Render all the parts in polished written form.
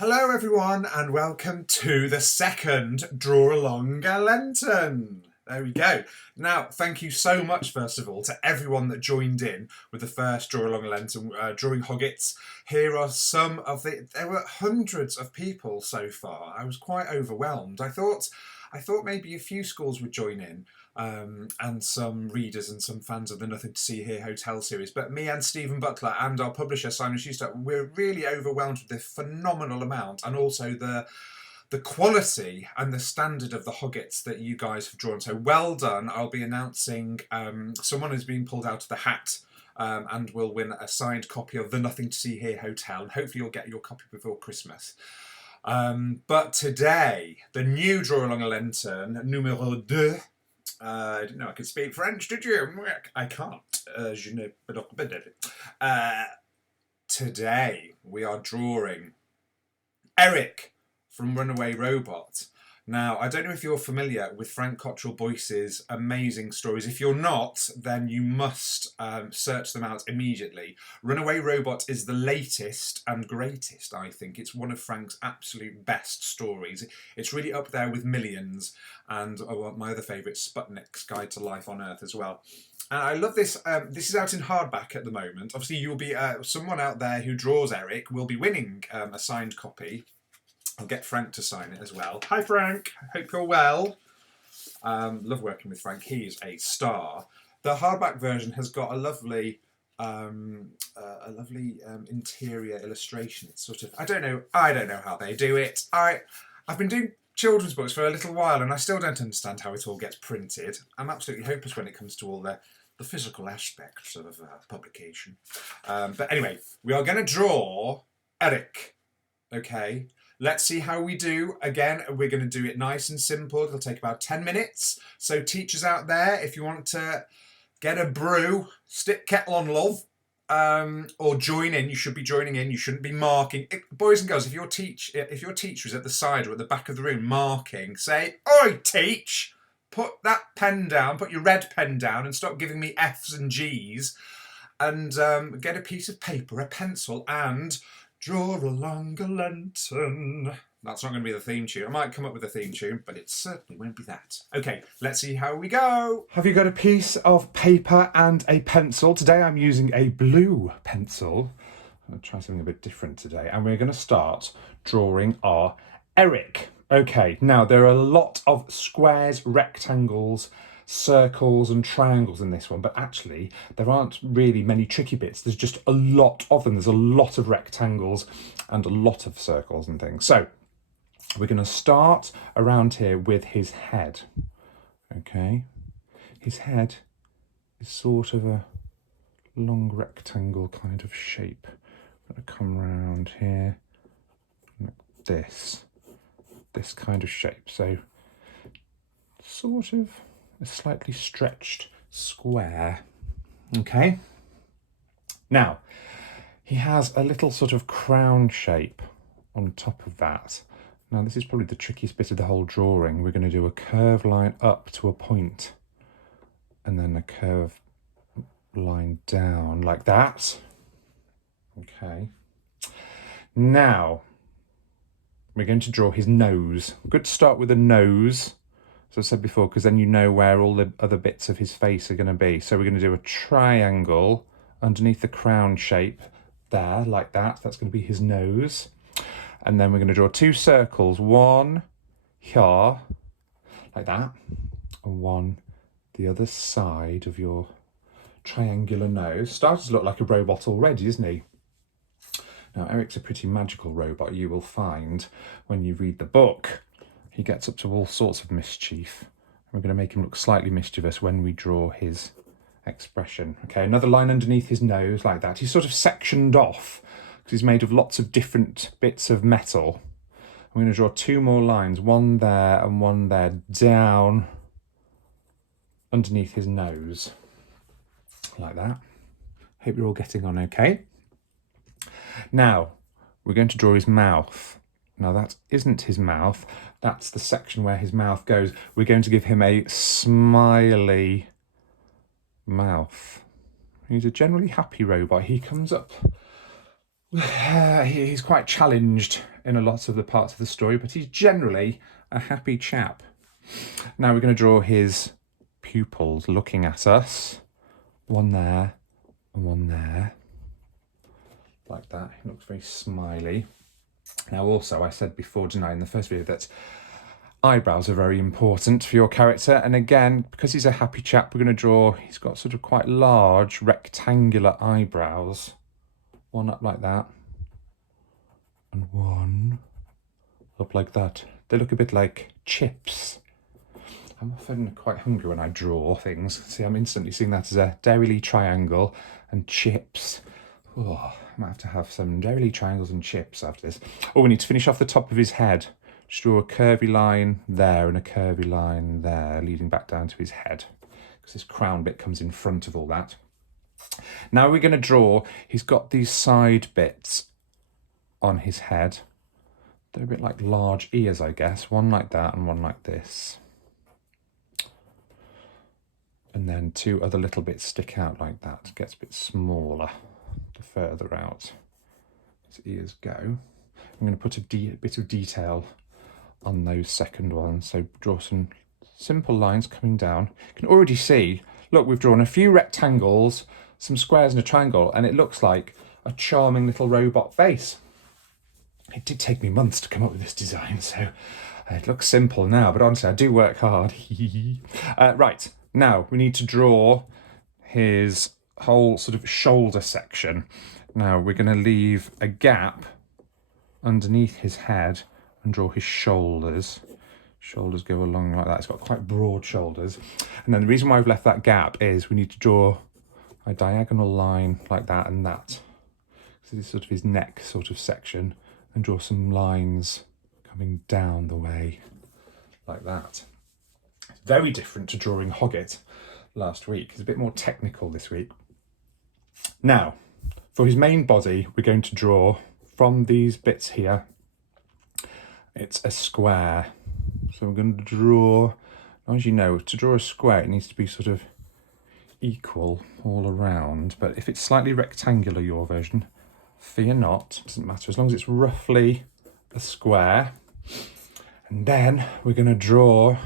Hello everyone and welcome to the second Draw Along a Lenten. There we go. Now, thank you so much, first of all, to everyone that joined in with the first Draw Along a Lenten, drawing Hoggits. Here are some of there were hundreds of people so far. I was quite overwhelmed. I thought maybe a few schools would join in, and some readers and some fans of the Nothing to See Here Hotel series. But me and Stephen Butler and our publisher Simon Schuster, we're really overwhelmed with the phenomenal amount and also the quality and the standard of the Hoggits that you guys have drawn. So well done. I'll be announcing someone who's been pulled out of the hat and will win a signed copy of the Nothing to See Here Hotel, and hopefully you'll get your copy before Christmas. But today, the new Draw Along a Lenten, numéro 2. I didn't know I could speak French, did you? I can't. Je ne peux pas. Today, we are drawing Eric from Runaway Robot. Now, I don't know if you're familiar with Frank Cottrell-Boyce's amazing stories. If you're not, then you must search them out immediately. Runaway Robot is the latest and greatest, I think. It's one of Frank's absolute best stories. It's really up there with Millions and my other favourite, Sputnik's Guide to Life on Earth as well. And I love this. This is out in hardback at the moment. Obviously, you'll be someone out there who draws Eric will be winning a signed copy. I'll get Frank to sign it as well. Hi Frank, hope you're well. Love working with Frank, he is a star. The hardback version has got a lovely interior illustration. It's sort of, I don't know how they do it. I've been doing children's books for a little while and I still don't understand how it all gets printed. I'm absolutely hopeless when it comes to all the physical aspects of publication. But anyway, we are going to draw Eric, okay? Let's see how we do. Again, we're going to do it nice and simple. It'll take about 10 minutes. So teachers out there, if you want to get a brew, stick kettle on, love, or join in, you should be joining in. You shouldn't be marking. Boys and girls, if your teacher is at the side or at the back of the room marking, say, "Oi, teach, put that pen down, put your red pen down and stop giving me F's and G's, and get a piece of paper, a pencil, and draw along a lantern." That's not going to be the theme tune. I might come up with a theme tune, but it certainly won't be that. Okay, let's see how we go. Have you got a piece of paper and a pencil? Today I'm using a blue pencil. I'm going to try something a bit different today. And we're going to start drawing our Eric. Okay, now there are a lot of squares, rectangles, circles and triangles in this one, but actually there aren't really many tricky bits. There's just a lot of them. There's a lot of rectangles and a lot of circles and things. So we're going to start around here with his head. Okay, his head is sort of a long rectangle kind of shape. I'm going to come around here like this kind of shape. So sort of a slightly stretched square. Okay. Now, he has a little sort of crown shape on top of that. Now, this is probably the trickiest bit of the whole drawing. We're going to do a curved line up to a point and then a curved line down like that. Okay. Now, we're going to draw his nose. Good to start with a nose, as I said before, because then you know where all the other bits of his face are going to be. So we're going to do a triangle underneath the crown shape there, like that. That's going to be his nose. And then we're going to draw two circles, one here, like that, and one the other side of your triangular nose. Starting to look like a robot already, isn't he? Now, Eric's a pretty magical robot, you will find when you read the book. He gets up to all sorts of mischief. We're going to make him look slightly mischievous when we draw his expression. Okay, another line underneath his nose like that. He's sort of sectioned off because he's made of lots of different bits of metal. I'm going to draw two more lines, one there and one there, down underneath his nose, like that. Hope you're all getting on okay. Now, we're going to draw his mouth. Now, that isn't his mouth. That's the section where his mouth goes. We're going to give him a smiley mouth. He's a generally happy robot. He comes up He's quite challenged in a lot of the parts of the story, but he's generally a happy chap. Now we're going to draw his pupils looking at us. One there and one there. Like that. He looks very smiley. Now also, I said before, didn't I, in the first video, that eyebrows are very important for your character. And again, because he's a happy chap, we're going to draw, he's got sort of quite large rectangular eyebrows. One up like that. And one up like that. They look a bit like chips. I'm often quite hungry when I draw things. See, I'm instantly seeing that as a Dairy triangle and chips. Oh, I might have to have some Dairy triangles and chips after this. Oh, we need to finish off the top of his head. Just draw a curvy line there and a curvy line there, leading back down to his head, because this crown bit comes in front of all that. Now we're going to draw, he's got these side bits on his head. They're a bit like large ears, I guess. One like that and one like this. And then two other little bits stick out like that. It gets a bit smaller the further out his ears go. I'm going to put a bit of detail on those second ones. So draw some simple lines coming down. You can already see, look, we've drawn a few rectangles, some squares and a triangle, and it looks like a charming little robot face. It did take me months to come up with this design, so it looks simple now, but honestly, I do work hard. Right, now we need to draw his whole sort of shoulder section. Now we're going to leave a gap underneath his head and draw his shoulders. Shoulders go along like that. It's got quite broad shoulders. And then the reason why I've left that gap is we need to draw a diagonal line like that and that. So this is sort of his neck sort of section, and draw some lines coming down the way like that. It's very different to drawing Hoggett last week. It's a bit more technical this week. Now, for his main body, we're going to draw from these bits here. It's a square. So we're going to draw, as you know, to draw a square, it needs to be sort of equal all around. But if it's slightly rectangular, your version, fear not, doesn't matter, as long as it's roughly a square. And then we're going to draw, I'm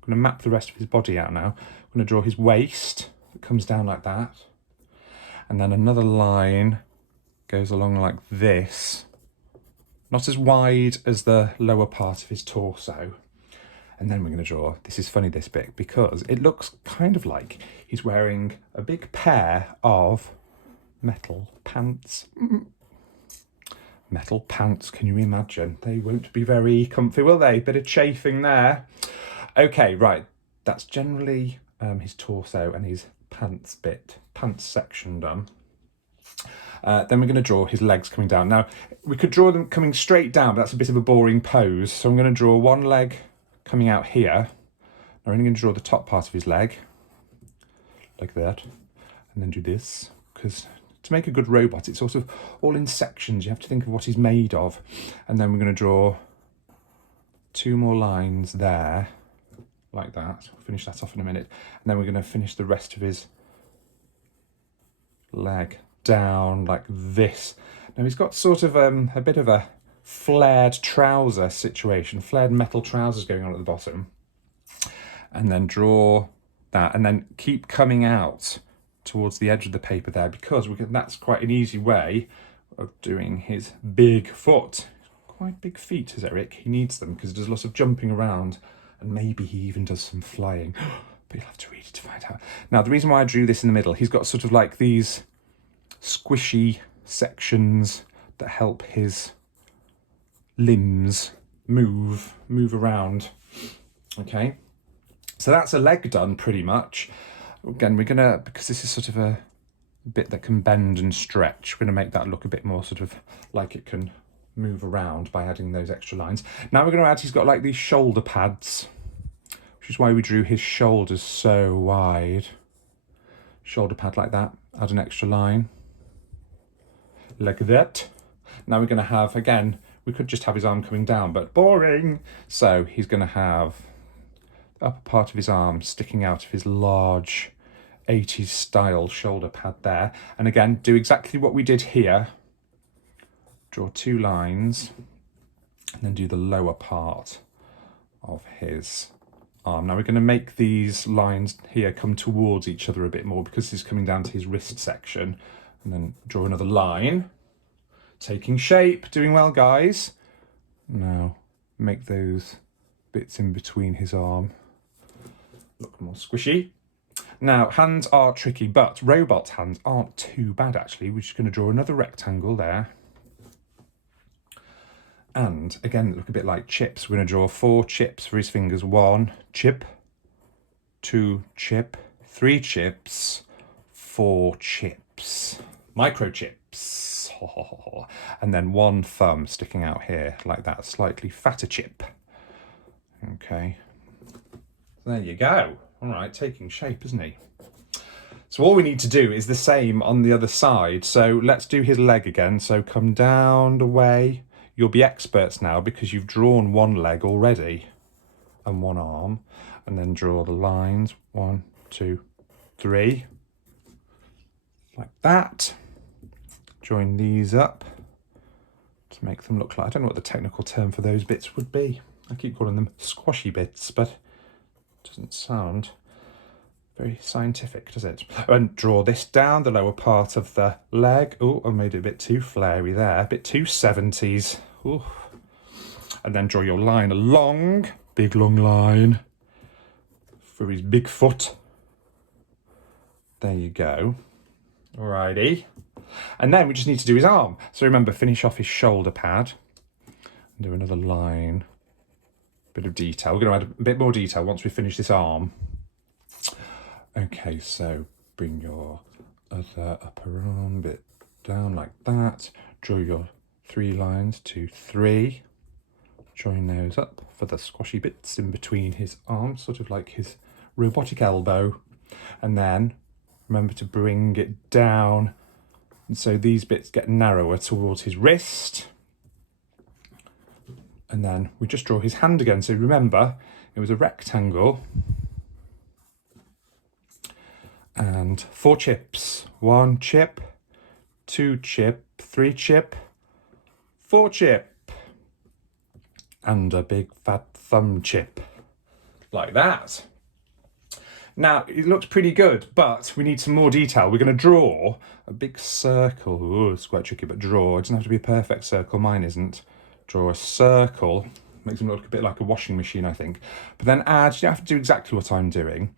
going to map the rest of his body out now. I'm going to draw his waist that comes down like that. And then another line goes along like this. Not as wide as the lower part of his torso. And then we're going to draw, this is funny this bit, because it looks kind of like he's wearing a big pair of metal pants. Metal pants, can you imagine? They won't be very comfy, will they? Bit of chafing there. Okay, right, that's generally his torso and his pants section done. Then we're going to draw his legs coming down. Now, we could draw them coming straight down, but that's a bit of a boring pose. So I'm going to draw one leg coming out here. Now I'm only going to draw the top part of his leg, like that, and then do this, because to make a good robot, it's sort of all in sections. You have to think of what he's made of. And then we're going to draw two more lines there, like that. We'll finish that off in a minute. And then we're going to finish the rest of his leg down like this. Now he's got sort of a bit of a flared trouser situation, flared metal trousers going on at the bottom. And then draw that, and then keep coming out towards the edge of the paper there, because that's quite an easy way of doing his big foot. Quite big feet, has Eric. He needs them because he does lots of jumping around, and maybe he even does some flying. But you'll have to read it to find out. Now, the reason why I drew this in the middle, he's got sort of like these squishy sections that help his limbs move around. Okay, so that's a leg done pretty much. Again, we're gonna, because this is sort of a bit that can bend and stretch, we're gonna make that look a bit more sort of like it can move around by adding those extra lines. Now we're gonna add, he's got like these shoulder pads, which is why we drew his shoulders so wide. Shoulder pad like that, add an extra line, like that. Now we're gonna have, again, we could just have his arm coming down, but boring. So he's gonna have the upper part of his arm sticking out of his large 80s style shoulder pad there. And again, do exactly what we did here, draw 2 lines, and then do the lower part of his arm. Now we're going to make these lines here come towards each other a bit more because he's coming down to his wrist section. And then draw another line, taking shape, doing well, guys. Now make those bits in between his arm look more squishy. Now, hands are tricky, but robot hands aren't too bad, actually. We're just going to draw another rectangle there. And, again, look a bit like chips. We're going to draw 4 chips for his fingers. 1 chip, 2 chip, 3 chips, 4 chips. Microchips. And then 1 thumb sticking out here, like that. Slightly fatter chip. Okay. There you go. All right, taking shape, isn't he? So all we need to do is the same on the other side. So let's do his leg again. So come down the way. You'll be experts now because you've drawn 1 leg already and 1 arm. And then draw the lines. 1, 2, 3. Like that. Join these up to make them look like, I don't know what the technical term for those bits would be. I keep calling them squashy bits, but doesn't sound very scientific, does it? And draw this down, the lower part of the leg. Oh, I made it a bit too flary there, a bit too 70s. Ooh. And then draw your line along, big long line for his big foot. There you go. Alrighty. And then we just need to do his arm. So remember, finish off his shoulder pad. Do another line. Bit of detail. We're going to add a bit more detail once we finish this arm. Okay, so bring your other upper arm bit down like that. Draw your 3 lines, 2, 3. Join those up for the squashy bits in between his arms, sort of like his robotic elbow. And then remember to bring it down. And so these bits get narrower towards his wrist. And then we just draw his hand again. So remember, it was a rectangle. And 4 chips. 1 chip, 2 chip, 3 chip, 4 chip. And a big fat thumb chip. Like that. Now, it looks pretty good, but we need some more detail. We're going to draw a big circle. Ooh, it's quite tricky, but draw. It doesn't have to be a perfect circle. Mine isn't. Draw a circle, makes them look a bit like a washing machine, I think. But then add, you don't have to do exactly what I'm doing.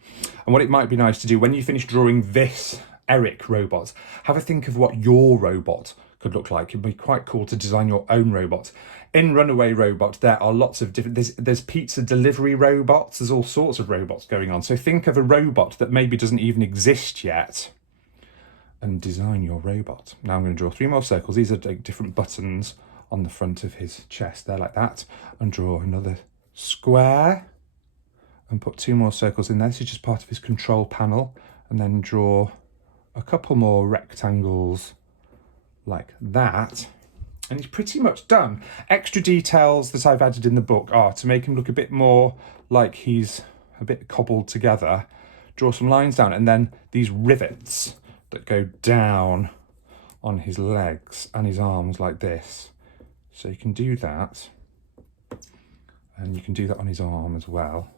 And what it might be nice to do, when you finish drawing this Eric robot, have a think of what your robot could look like. It'd be quite cool to design your own robot. In Runaway Robot, there are lots of different, there's pizza delivery robots, there's all sorts of robots going on. So think of a robot that maybe doesn't even exist yet and design your robot. Now I'm going to draw 3 more circles. These are like different buttons on the front of his chest there like that, and draw another square and put 2 more circles in there. This is just part of his control panel, and then draw a couple more rectangles like that, and he's pretty much done. Extra details that I've added in the book are to make him look a bit more like he's a bit cobbled together. Draw some lines down, and then these rivets that go down on his legs and his arms like this. So you can do that, and you can do that on his arm as well.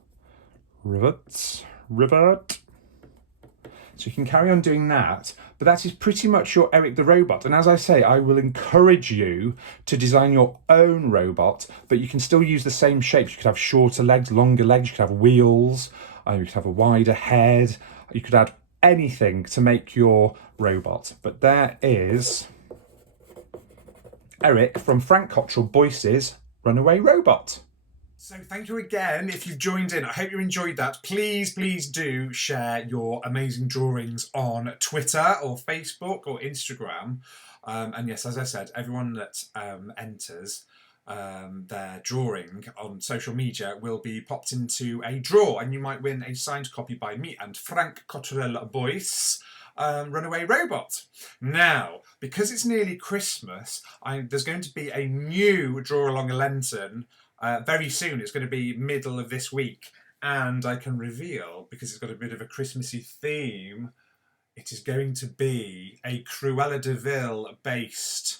Rivets, rivet. So you can carry on doing that, but that is pretty much your Eric the Robot. And as I say, I will encourage you to design your own robot, but you can still use the same shapes. You could have shorter legs, longer legs, you could have wheels, you could have a wider head, you could add anything to make your robot. But there is Eric from Frank Cottrell-Boyce's Runaway Robot. So thank you again if you've joined in. I hope you enjoyed that. Please do share your amazing drawings on Twitter or Facebook or Instagram. And yes, as I said, everyone that enters their drawing on social media will be popped into a draw, and you might win a signed copy by me and Frank Cottrell-Boyce. Runaway Robot. Now, because it's nearly Christmas, there's going to be a new Draw Along a Lantern very soon. It's going to be middle of this week, and I can reveal, because it's got a bit of a Christmassy theme, it is going to be a Cruella de Vil based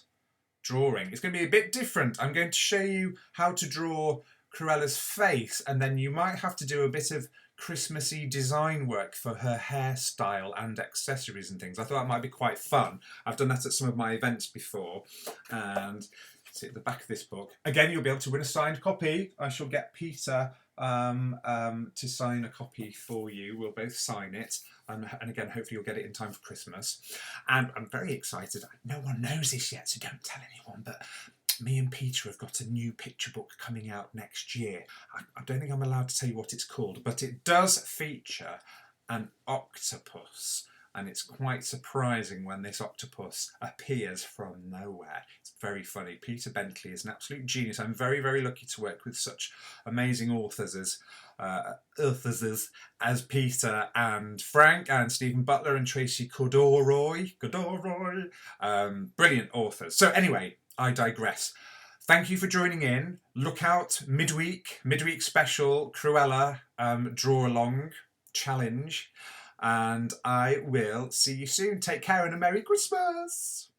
drawing. It's going to be a bit different. I'm going to show you how to draw Cruella's face, and then you might have to do a bit of Christmassy design work for her hairstyle and accessories and things. I thought that might be quite fun. I've done that at some of my events before, and see at the back of this book. Again, you'll be able to win a signed copy. I shall get Peter to sign a copy for you. We'll both sign it, and again, hopefully you'll get it in time for Christmas. And I'm very excited. No one knows this yet, so don't tell anyone, but me and Peter have got a new picture book coming out next year. I don't think I'm allowed to tell you what it's called, but it does feature an octopus. And it's quite surprising when this octopus appears from nowhere. It's very funny. Peter Bentley is an absolute genius. I'm very, very lucky to work with such amazing authors as Peter and Frank and Stephen Butler and Tracy Corduroy. Brilliant authors. So anyway, I digress. Thank you for joining in. Look out midweek special Cruella draw along challenge. And I will see you soon. Take care and a Merry Christmas.